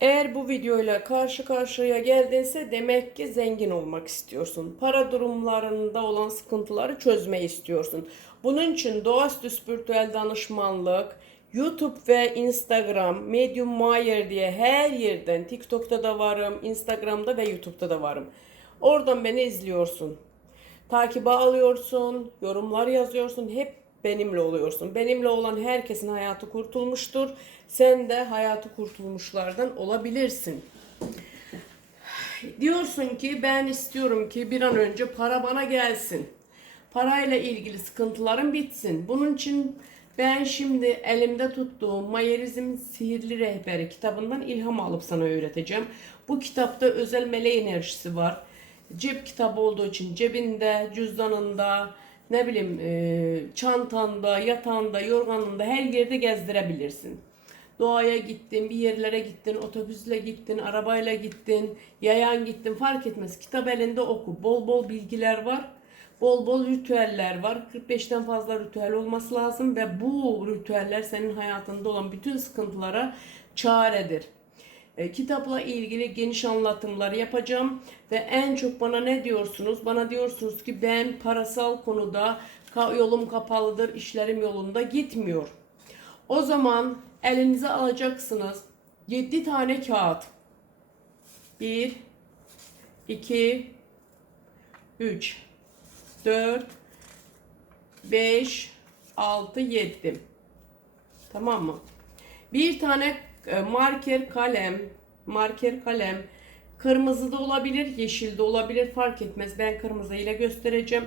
Eğer bu videoyla karşı karşıya geldinse demek ki zengin olmak istiyorsun. Para durumlarında olan sıkıntıları çözmeyi istiyorsun. Bunun için doğaüstü spiritüel danışmanlık, YouTube ve Instagram, Medium Mayer diye her yerden, TikTok'ta da varım, Instagram'da ve YouTube'da da varım. Oradan beni izliyorsun. Takibe alıyorsun, yorumlar yazıyorsun, hep benimle oluyorsun. Benimle olan herkesin hayatı kurtulmuştur. Sen de hayatı kurtulmuşlardan olabilirsin. Diyorsun ki ben istiyorum ki bir an önce para bana gelsin. Parayla ilgili sıkıntılarım bitsin. Bunun için ben şimdi elimde tuttuğum Mayerizm Sihirli Rehberi kitabından ilham alıp sana öğreteceğim. Bu kitapta özel meleği enerjisi var. Cep kitabı olduğu için cebinde, cüzdanında, ne bileyim e, çantanda, yatağında, yorganında her yerde gezdirebilirsin. Doğaya gittin, bir yerlere gittin, otobüsle gittin, arabayla gittin, yayan gittin fark etmez. Kitap elinde oku. Bol bol bilgiler var. Bol bol ritüeller var. 45'ten fazla ritüel olması lazım ve bu ritüeller senin hayatında olan bütün sıkıntılara çaredir. E, kitapla ilgili geniş anlatımlar yapacağım ve en çok bana ne diyorsunuz? Bana diyorsunuz ki ben parasal konuda yolum kapalıdır, işlerim yolunda gitmiyor. O zaman elinize alacaksınız 7 tane kağıt. 1 2 3 4 5 6 7 Tamam mı? Bir tane marker kalem, marker kalem kırmızı da olabilir, yeşil de olabilir fark etmez. Ben kırmızı ile göstereceğim.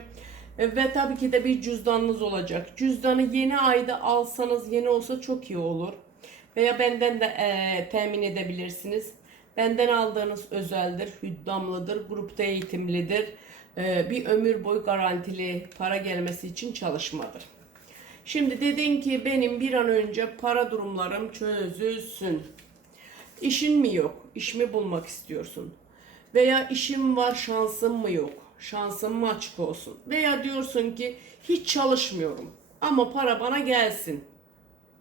E, Ve tabii ki de bir cüzdanınız olacak. Cüzdanı yeni ayda alsanız yeni olsa çok iyi olur. Veya benden de e, temin edebilirsiniz. Benden aldığınız özeldir, hüddamlıdır, grupta eğitimlidir. E, bir ömür boyu garantili para gelmesi için çalışmadır. Şimdi dedin ki benim bir an önce para durumlarım çözülsün. İşin mi yok? İş mi bulmak istiyorsun? Veya işim var şansım mı yok? Şansım mı açık olsun? Veya diyorsun ki hiç çalışmıyorum ama para bana gelsin.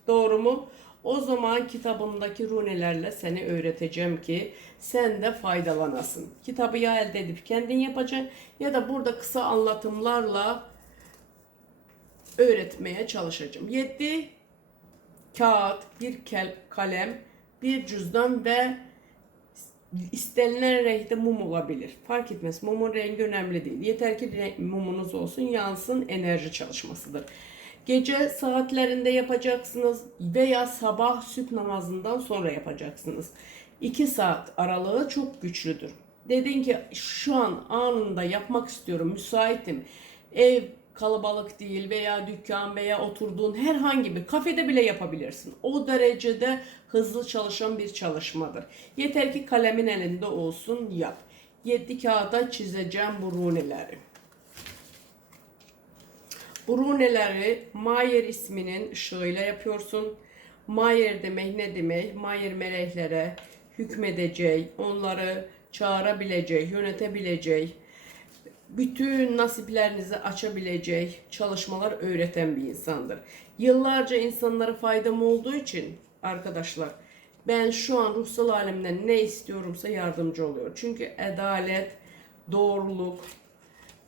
Doğru mu? O zaman kitabımdaki runelerle seni öğreteceğim ki sen de faydalanasın. Kitabı ya elde edip kendin yapacaksın ya da burada kısa anlatımlarla öğretmeye çalışacağım. 7 kağıt, bir kalem, bir cüzdan ve istenilen renkte mum olabilir. Fark etmez. Mumun rengi önemli değil. Yeter ki mumunuz olsun, yansın, enerji çalışmasıdır. Gece saatlerinde yapacaksınız veya sabah süt namazından sonra yapacaksınız. 2 saat aralığı çok güçlüdür. Dedin ki şu an anında yapmak istiyorum, müsaitim. Ev kalabalık değil veya dükkan veya oturduğun herhangi bir kafede bile yapabilirsin. O derecede hızlı çalışan bir çalışmadır. Yeter ki kalemin elinde olsun yap. 7 kağıda çizeceğim bu runeleri. Bu runeleri Mayer isminin ışığıyla yapıyorsun. Mayer demek ne demek? Mayer meleklere hükmedecek, onları çağırabilecek, yönetebilecek, bütün nasiplerinizi açabilecek çalışmalar öğreten bir insandır. Yıllarca insanlara faydam olduğu için arkadaşlar ben şu an ruhsal alemden ne istiyorumsa yardımcı oluyor. Çünkü adalet, doğruluk,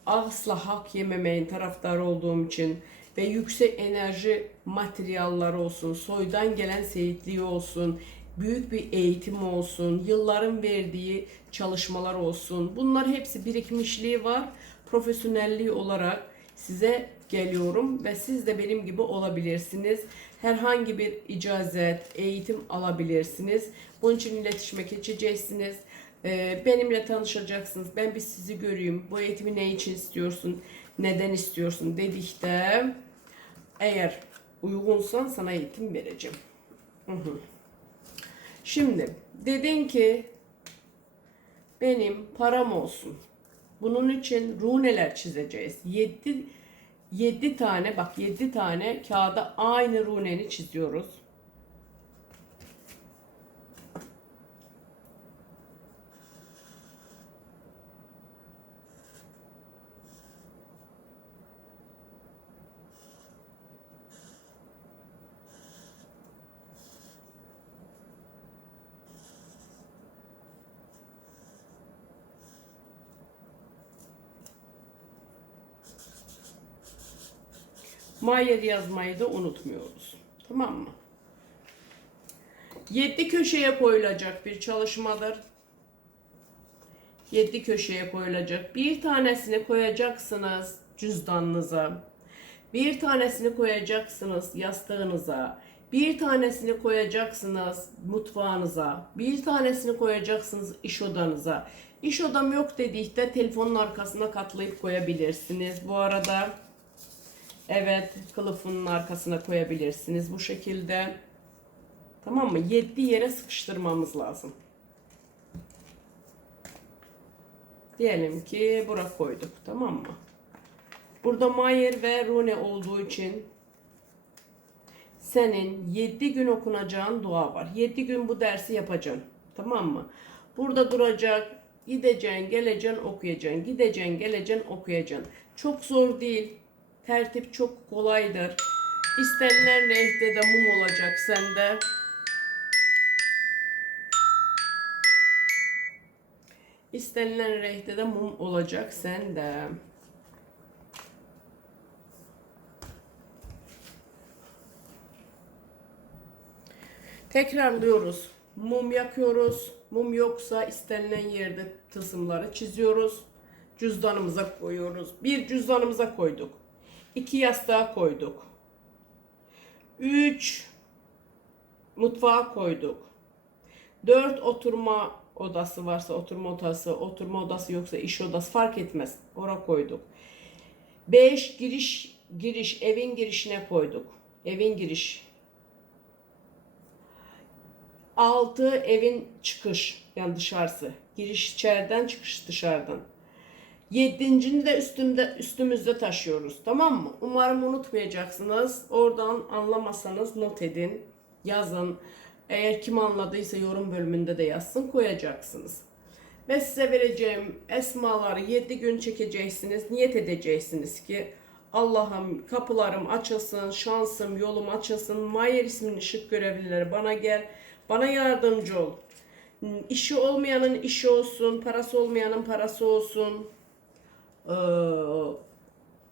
asla hak yememeyin taraftarı olduğum için ve yüksek enerji materyalları olsun, soydan gelen seyitliği olsun, büyük bir eğitim olsun, yılların verdiği çalışmalar olsun. Bunlar hepsi birikmişliği var. Profesyonelliği olarak size geliyorum ve siz de benim gibi olabilirsiniz. Herhangi bir icazet, eğitim alabilirsiniz. Bunun için iletişime geçeceksiniz. Ee, Benimle tanışacaksınız. Ben bir sizi göreyim. Bu eğitimi ne için istiyorsun? Neden istiyorsun dedikte eğer uygunsan sana eğitim vereceğim. Hı hı. Şimdi dedin ki benim param olsun. Bunun için runeler çizeceğiz. 7 7 tane bak 7 tane kağıda aynı runeni çiziyoruz. Mayer yazmayı da unutmuyoruz. Tamam mı? 7 köşeye koyulacak bir çalışmadır. 7 köşeye koyulacak. Bir tanesini koyacaksınız cüzdanınıza. Bir tanesini koyacaksınız yastığınıza. Bir tanesini koyacaksınız mutfağınıza. Bir tanesini koyacaksınız iş odanıza. İş odam yok dedikte telefonun arkasına katlayıp koyabilirsiniz. Bu arada evet kılıfının arkasına koyabilirsiniz bu şekilde. Tamam mı? 7 yere sıkıştırmamız lazım. Diyelim ki bura koyduk. Tamam mı? Burada Mayer ve Rune olduğu için senin 7 gün okunacağın dua var. 7 gün bu dersi yapacaksın. Tamam mı? Burada duracak, gideceksin, geleceksin, okuyacaksın. Gideceksin, geleceksin, okuyacaksın. Çok zor değil. Tertip çok kolaydır. İstenilen renkte de mum olacak sende. İstenilen renkte de mum olacak sende. Tekrarlıyoruz. Mum yakıyoruz. Mum yoksa istenilen yerde tılsımları çiziyoruz. Cüzdanımıza koyuyoruz. Bir cüzdanımıza koyduk. İki yastığa koyduk. Üç mutfağa koyduk. Dört oturma odası varsa oturma odası, oturma odası yoksa iş odası fark etmez. Oraya koyduk. Beş giriş giriş evin girişine koyduk. Evin giriş 6 evin çıkış yani dışarısı. Giriş içeriden çıkış dışarıdan. Yedincini de üstümde, üstümüzde taşıyoruz. Tamam mı? Umarım unutmayacaksınız. Oradan anlamasanız not edin. Yazın. Eğer kim anladıysa yorum bölümünde de yazsın koyacaksınız. Ve size vereceğim esmaları 7 gün çekeceksiniz. Niyet edeceksiniz ki Allah'ım kapılarım açılsın, şansım, yolum açılsın. Mayer isminin ışık görevlileri bana gel. Bana yardımcı ol. İşi olmayanın işi olsun, parası olmayanın parası olsun. Ee,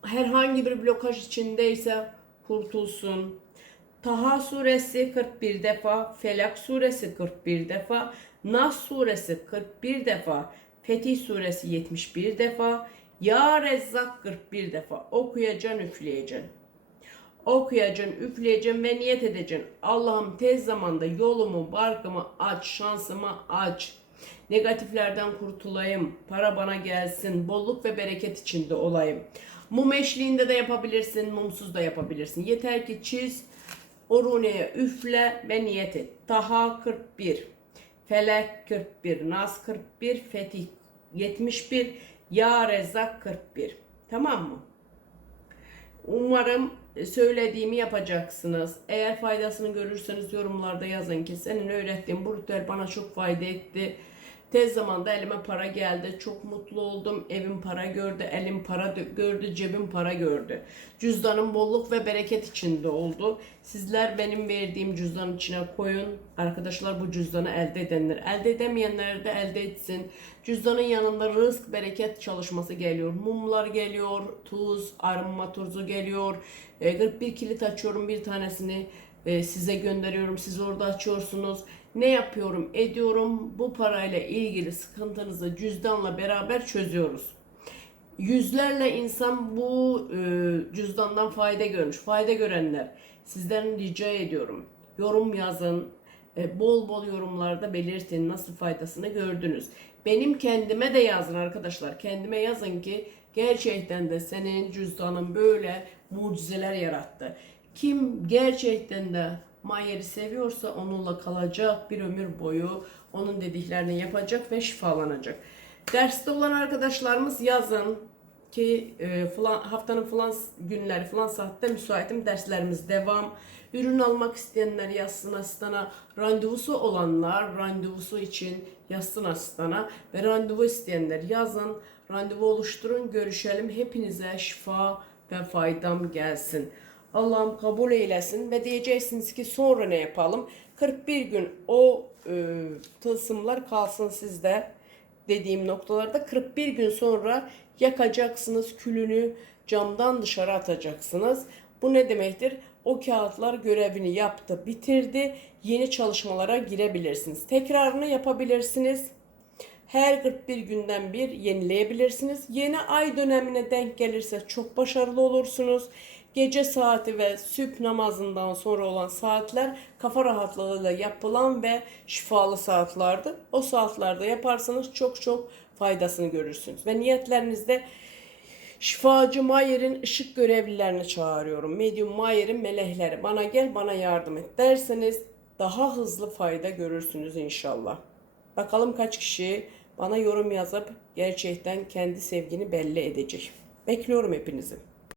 herhangi bir blokaj içindeyse kurtulsun. Taha suresi 41 defa, Felak suresi 41 defa, Nas suresi 41 defa, Fetih suresi 71 defa, Ya Rezzak 41 defa okuyacaksın, üfleyeceksin. Okuyacaksın, üfleyeceksin ve niyet edeceksin. Allah'ım tez zamanda yolumu, barkımı aç, şansımı aç. Negatiflerden kurtulayım, para bana gelsin, bolluk ve bereket içinde olayım. Mum eşliğinde de yapabilirsin, mumsuz da yapabilirsin. Yeter ki çiz, oruneye üfle ve niyet et. Taha 41, Felek 41, Nas 41, Fetih 71, Ya Rezzak 41. Tamam mı? Umarım söylediğimi yapacaksınız. Eğer faydasını görürseniz yorumlarda yazın ki senin öğrettiğin bu ritüel bana çok fayda etti. Tez zamanda elime para geldi. Çok mutlu oldum. Evim para gördü, elim para gördü, cebim para gördü. Cüzdanım bolluk ve bereket içinde oldu. Sizler benim verdiğim cüzdan içine koyun. Arkadaşlar bu cüzdanı elde edenler, elde edemeyenler de elde etsin. Cüzdanın yanında rızk, bereket çalışması geliyor. Mumlar geliyor, tuz, arınma tuzu geliyor. E, 41 kilit açıyorum bir tanesini e, size gönderiyorum. Siz orada açıyorsunuz. Ne yapıyorum, ediyorum. Bu parayla ilgili sıkıntınızı cüzdanla beraber çözüyoruz. Yüzlerle insan bu e, cüzdandan fayda görmüş. Fayda görenler sizden rica ediyorum. Yorum yazın. E, bol bol yorumlarda belirtin nasıl faydasını gördünüz. Benim kendime de yazın arkadaşlar. Kendime yazın ki gerçekten de senin cüzdanın böyle mucizeler yarattı. Kim gerçekten de Mayer'i seviyorsa onunla kalacak bir ömür boyu onun dediklerini yapacak ve şifalanacak. Derste olan arkadaşlarımız yazın ki e, falan, haftanın falan günleri falan saatte müsaitim derslerimiz devam. Ürün almak isteyenler yazsın asistana. Randevusu olanlar randevusu için yazsın asistana. Ve randevu isteyenler yazın. Randevu oluşturun görüşelim. Hepinize şifa ve faydam gelsin. Allah'ım kabul eylesin ve diyeceksiniz ki sonra ne yapalım? 41 gün o e, tılsımlar kalsın sizde dediğim noktalarda 41 gün sonra yakacaksınız külünü camdan dışarı atacaksınız. Bu ne demektir? O kağıtlar görevini yaptı, bitirdi. Yeni çalışmalara girebilirsiniz. Tekrarını yapabilirsiniz. Her 41 günden bir yenileyebilirsiniz. Yeni ay dönemine denk gelirse çok başarılı olursunuz. Gece saati ve sübh namazından sonra olan saatler kafa rahatlığıyla yapılan ve şifalı saatlerdir. O saatlerde yaparsanız çok çok faydasını görürsünüz. Ve niyetlerinizde Şifacı Mayer'in ışık görevlilerini çağırıyorum. Medium Mayer'in melekleri bana gel bana yardım et derseniz daha hızlı fayda görürsünüz inşallah. Bakalım kaç kişi bana yorum yazıp gerçekten kendi sevgini belli edecek. Bekliyorum hepinizi.